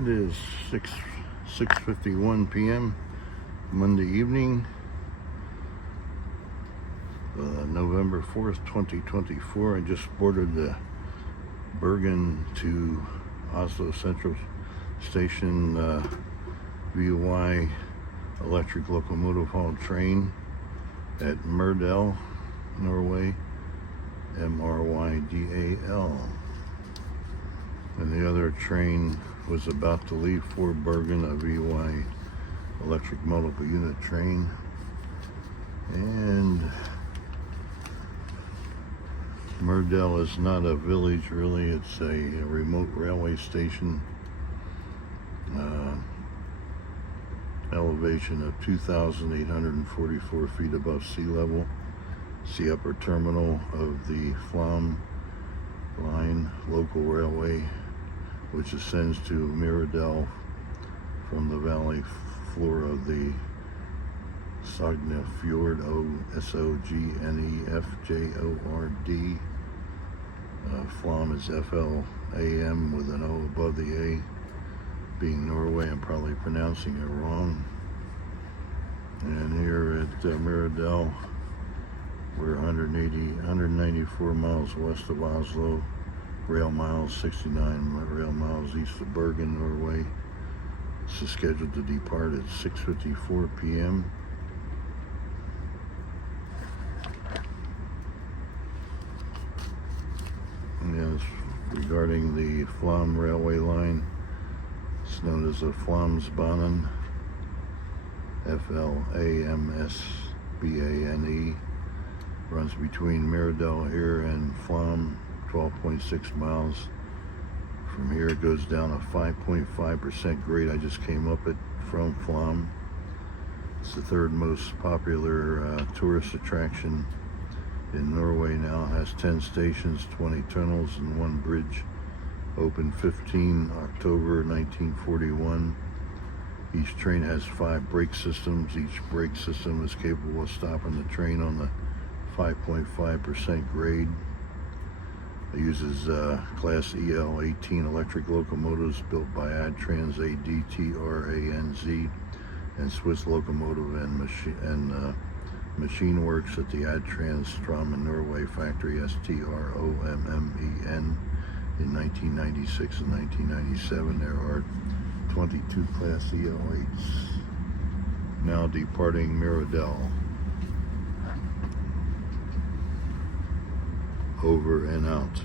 It is 6:51 p.m. Monday evening, November 4th, 2024. I just boarded the Bergen to Oslo Sentral Station VY electric locomotive haul train at Myrdal, Norway, Myrdal. And the other train was about to leave for Bergen, a VY electric multiple unit train. And Myrdal is not a village really, it's a remote railway station. Elevation of 2,844 feet above sea level. It's the upper terminal of the Flam line local railway, which ascends to Myrdal from the valley floor of the Sognefjord, Sognefjord. Flam is F-L-A-M with an O above the A. Being Norway, I'm probably pronouncing it wrong. And here at Myrdal, we're 194 miles west of Oslo, rail miles 69 rail miles east of Bergen, Norway. This is scheduled to depart at 6:54 p.m. And yes, regarding the Flam railway line, it's known as the Flamsbanen, F-L-A-M-S-B-A-N-E. Runs between Myrdal here and Flam, 12.6 miles. From here it goes down a 5.5% grade. I just came up it from Flam. It's the third most popular tourist attraction in Norway now. It has 10 stations, 20 tunnels, and one bridge. Opened 15 October 1941. Each train has 5 brake systems. Each brake system is capable of stopping the train on the 5.5% grade. It uses Class EL-18 electric locomotives built by Adtrans, A-D-T-R-A-N-Z, and Swiss Locomotive and Machine Works at the Adtrans Strømmen Norway factory, STROMMEN, in 1996 and 1997. There are 22 Class EL-8s now departing Myrdal. Over and out.